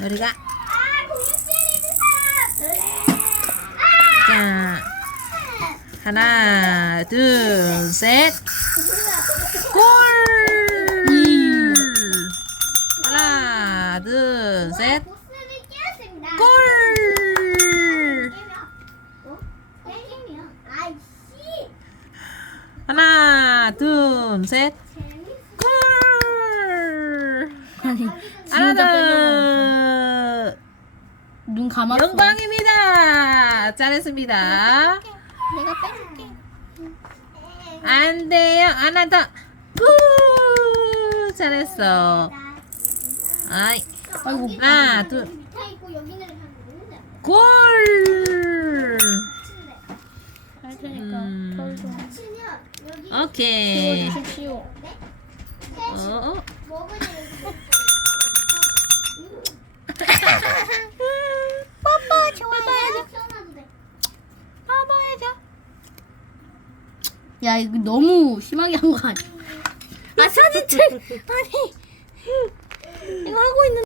저리 가. 아. 자, 하나, 둘, 셋. 골! 하나, 둘, 셋. 골! 하나, 둘, 셋. 골! 하나 더. 눈 감았어 영광입니다. 잘했습니다. 내가 빼줄게 안 돼요. 하나 더. 우! 잘했어. 아이. 아이고 하나, 둘. 여기는 하는데. 골! 할 테니까 음. 털 좀 오케이 네? 어, 어. 먹으면 뽀뽀 좋아요 시원하도 돼. 야 이거 너무 심하게 한 거 아니야? 아 사진 찍 아니. 이거 하고 있는